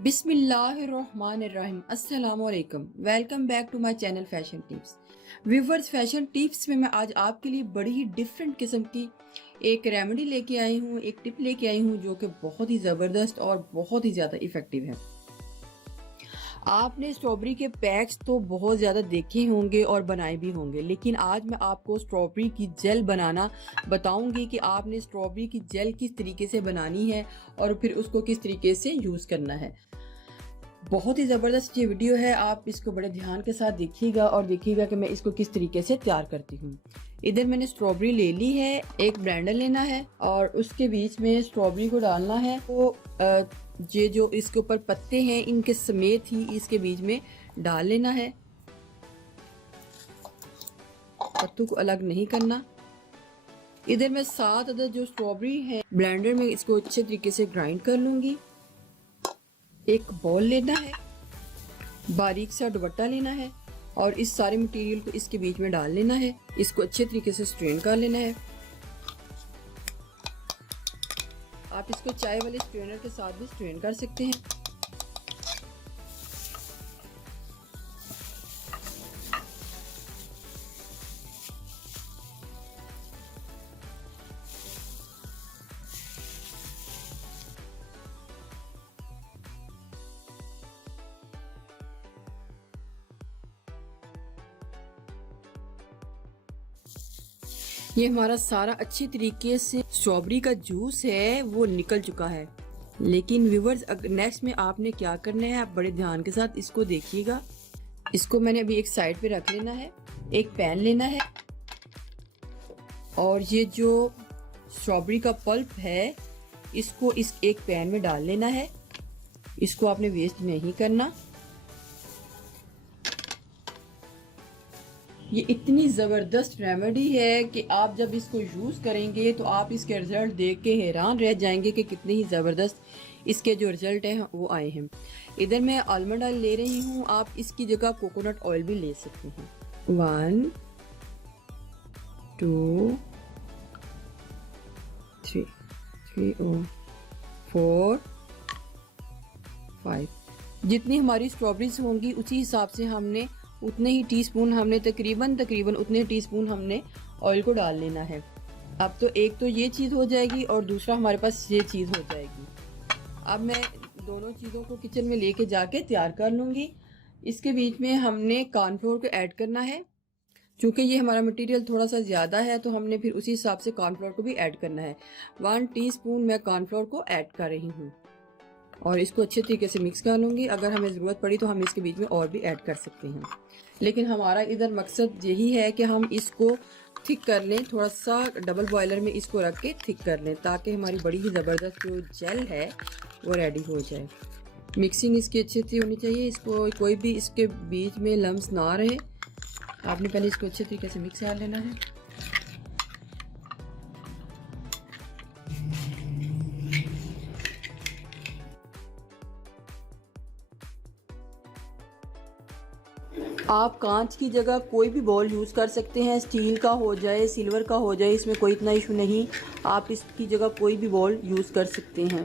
बिस्मिल्लाहिर्रहमानिर्रहीम अस्सलाम वालेकुम। Welcome back to my channel fashion tips. Viewers, fashion tips में मैं आज आपके लिए बड़ी ही डिफरेंट किस्म की एक रेमेडी लेके आई हूँ, एक टिप लेके आई हूँ जो कि बहुत ही ज़बरदस्त और बहुत ही ज़्यादा इफ़ेक्टिव है। आपने स्ट्रॉबेरी के पैक्स तो बहुत ज़्यादा देखे होंगे और बनाए भी होंगे, लेकिन आज मैं आपको स्ट्रॉबेरी की जेल बनाना बताऊंगी कि आपने स्ट्रॉबेरी की जेल किस तरीके से बनानी है और फिर उसको किस तरीके से यूज़ करना है। बहुत ही ज़बरदस्त ये वीडियो है, आप इसको बड़े ध्यान के साथ देखिएगा और देखिएगा कि मैं इसको किस तरीके से तैयार करती हूँ। इधर मैंने स्ट्रॉबेरी ले ली है, एक ब्लेंडर लेना है और उसके बीच में स्ट्रॉबेरी को डालना है। तो ये जो इसके ऊपर पत्ते हैं इनके समेत ही इसके बीच में डाल लेना है, पत्तों को अलग नहीं करना। इधर मैं 7 अदद जो स्ट्रॉबेरी है ब्लेंडर में इसको अच्छे तरीके से ग्राइंड कर लूँगी। एक बॉल लेना है, बारीक सा दुपट्टा लेना है और इस सारे मटेरियल को इसके बीच में डाल लेना है। इसको अच्छे तरीके से स्ट्रेन कर लेना है। आप इसको चाय वाले स्ट्रेनर के साथ भी स्ट्रेन कर सकते हैं। ये हमारा सारा अच्छी तरीके से स्ट्रॉबेरी का जूस है वो निकल चुका है। लेकिन व्यूवर्स, नेक्स्ट में आपने क्या करना है, आप बड़े ध्यान के साथ इसको देखिएगा। इसको मैंने अभी एक साइड पे रख लेना है। एक पैन लेना है और ये जो स्ट्रॉबेरी का पल्प है इसको इस एक पैन में डाल लेना है। इसको आपने वेस्ट नहीं करना। ये इतनी ज़बरदस्त रेमेडी है कि आप जब इसको यूज़ करेंगे तो आप इसके रिज़ल्ट देख के हैरान रह जाएंगे कि कितने ही ज़बरदस्त इसके जो रिज़ल्ट हैं वो आए हैं। इधर मैं आलमंड ऑयल ले रही हूँ, आप इसकी जगह कोकोनट ऑयल भी ले सकते हैं। 1 2 3 3 4 5 जितनी हमारी स्ट्रॉबेरीज होंगी उसी हिसाब से हमने उतने ही टीस्पून हमने तकरीबन उतने टीस्पून हमने ऑयल को डाल लेना है। अब तो एक तो ये चीज़ हो जाएगी और दूसरा हमारे पास ये चीज़ हो जाएगी। अब मैं दोनों चीज़ों को किचन में लेके जाके तैयार कर लूँगी। इसके बीच में हमने कॉर्नफ्लोर को ऐड करना है। चूँकि ये हमारा मटेरियल थोड़ा सा ज़्यादा है तो हमने फिर उसी हिसाब से कॉर्नफ्लोर को भी ऐड करना है। 1 टीस्पून मैं कॉर्नफ्लोर को ऐड कर रही हूँ और इसको अच्छे तरीके से मिक्स कर लूँगी। अगर हमें ज़रूरत पड़ी तो हम इसके बीच में और भी ऐड कर सकते हैं, लेकिन हमारा इधर मकसद यही है कि हम इसको थिक कर लें। थोड़ा सा डबल बॉयलर में इसको रख के थिक कर लें ताकि हमारी बड़ी ही ज़बरदस्त जो जेल है वो रेडी हो जाए। मिक्सिंग इसकी अच्छी अच्छी होनी चाहिए, इसको कोई भी इसके बीच में लम्स ना रहे। आपने पहले इसको अच्छे तरीके से मिक्स कर लेना है। आप कांच की जगह कोई भी बॉल यूज़ कर सकते हैं, स्टील का हो जाए सिल्वर का हो जाए, इसमें कोई इतना इशू नहीं। आप इसकी जगह कोई भी बॉल यूज़ कर सकते हैं।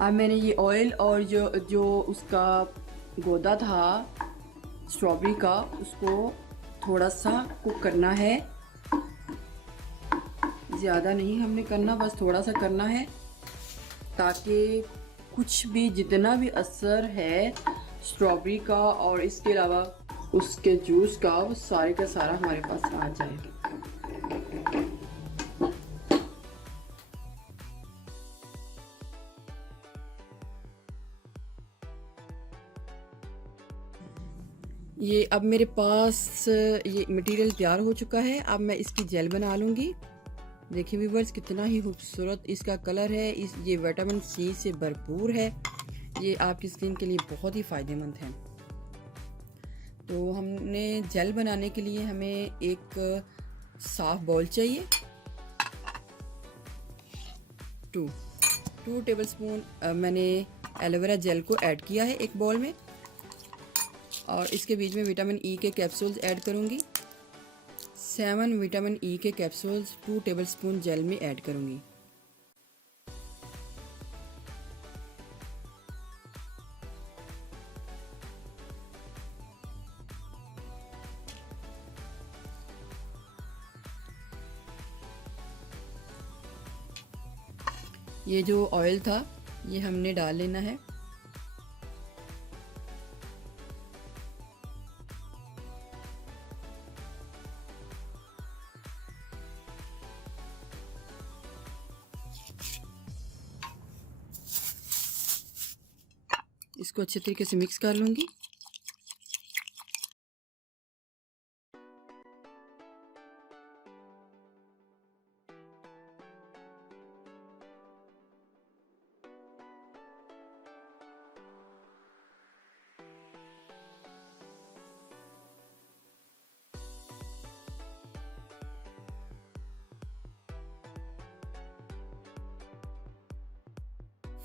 अब मैंने ये ऑयल और जो उसका गोदा था स्ट्रॉबेरी का उसको थोड़ा सा कुक करना है। ज़्यादा नहीं हमने करना, बस थोड़ा सा करना है ताकि कुछ भी जितना भी असर है स्ट्रॉबेरी का और इसके अलावा उसके जूस का वो सारे का सारा हमारे पास आ जाएगा। ये अब मेरे पास ये मटेरियल तैयार हो चुका है। अब मैं इसकी जेल बना लूँगी। देखिए व्यूवर्स, कितना ही खूबसूरत इसका कलर है। ये विटामिन सी से भरपूर है। ये आपकी स्किन के लिए बहुत ही फ़ायदेमंद है। तो हमने जेल बनाने के लिए हमें एक साफ बाउल चाहिए। 2 टेबलस्पून मैंने एलोवेरा जेल को ऐड किया है एक बाउल में। और इसके बीच में विटामिन ई के कैप्सूल्स ऐड करूँगी। 7 विटामिन ई के कैप्सूल्स 2 टेबलस्पून जेल में ऐड करूँगी। ये जो ऑयल था ये हमने डाल लेना है। इसको अच्छे तरीके से मिक्स कर लूँगी।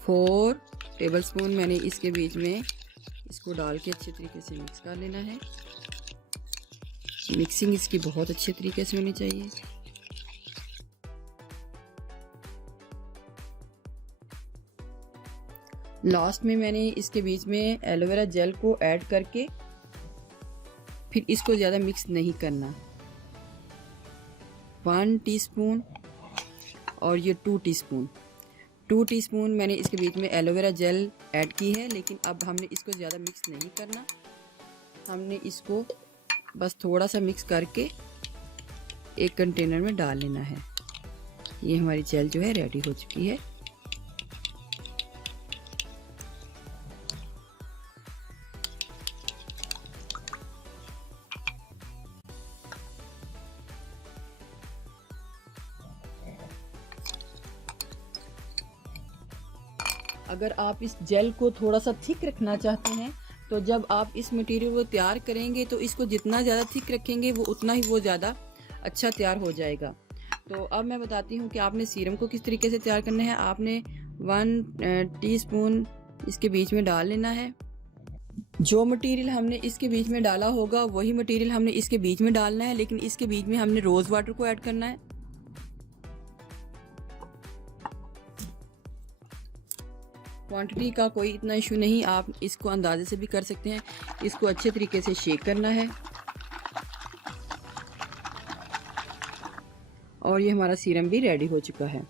फोर टेबलस्पून मैंने इसके बीच में इसको डाल के अच्छे तरीके से मिक्स कर लेना है। मिक्सिंग इसकी बहुत अच्छे तरीके से होनी चाहिए। लास्ट में मैंने इसके बीच में एलोवेरा जेल को ऐड करके फिर इसको ज़्यादा मिक्स नहीं करना। 1 टीस्पून और ये 2 टीस्पून 2 टीस्पून मैंने इसके बीच में एलोवेरा जेल ऐड की है, लेकिन अब हमने इसको ज़्यादा मिक्स नहीं करना। हमने इसको बस थोड़ा सा मिक्स करके एक कंटेनर में डाल लेना है। ये हमारी जेल जो है रेडी हो चुकी है। अगर आप इस जेल को थोड़ा सा थिक रखना चाहते हैं तो जब आप इस मटेरियल को तैयार करेंगे तो इसको जितना ज़्यादा थिक रखेंगे वो उतना ही वो ज़्यादा अच्छा तैयार हो जाएगा। तो अब मैं बताती हूँ कि आपने सीरम को किस तरीके से तैयार करना है। आपने 1 टीस्पून इसके बीच में डाल लेना है। जो मटेरियल हमने इसके बीच में डाला होगा वही मटेरियल हमने इसके बीच में डालना है, लेकिन इसके बीच में हमने रोज़ वाटर को ऐड करना है। क्वांटिटी का कोई इतना इशू नहीं, आप इसको अंदाजे से भी कर सकते हैं। इसको अच्छे तरीके से शेक करना है और ये हमारा सीरम भी रेडी हो चुका है।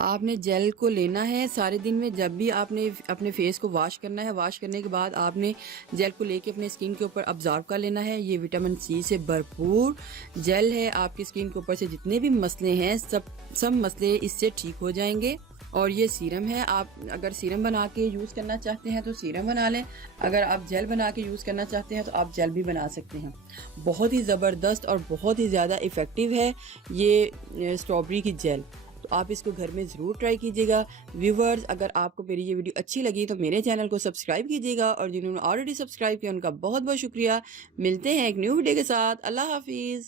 आपने जेल को लेना है सारे दिन में, जब भी आपने अपने फेस को वॉश करना है, वॉश करने के बाद आपने जेल को लेके अपने स्किन के ऊपर ऑब्जर्व कर लेना है। ये विटामिन सी से भरपूर जेल है। आपकी स्किन के ऊपर से जितने भी मसले हैं सब मसले इससे ठीक हो जाएंगे। और ये सीरम है, आप अगर सीरम बना के यूज़ करना चाहते हैं तो सीरम बना लें। अगर आप जेल बना के यूज़ करना चाहते हैं तो आप जेल भी बना सकते हैं। बहुत ही ज़बरदस्त और बहुत ही ज़्यादा इफ़ेक्टिव है ये स्ट्रॉबेरी की जेल। तो आप इसको घर में ज़रूर ट्राई कीजिएगा। व्यूवर्स, अगर आपको मेरी ये वीडियो अच्छी लगी तो मेरे चैनल को सब्सक्राइब कीजिएगा, और जिन्होंने ऑलरेडी सब्सक्राइब किया उनका बहुत बहुत शुक्रिया। मिलते हैं एक न्यू वीडियो के साथ। अल्लाह हाफिज़।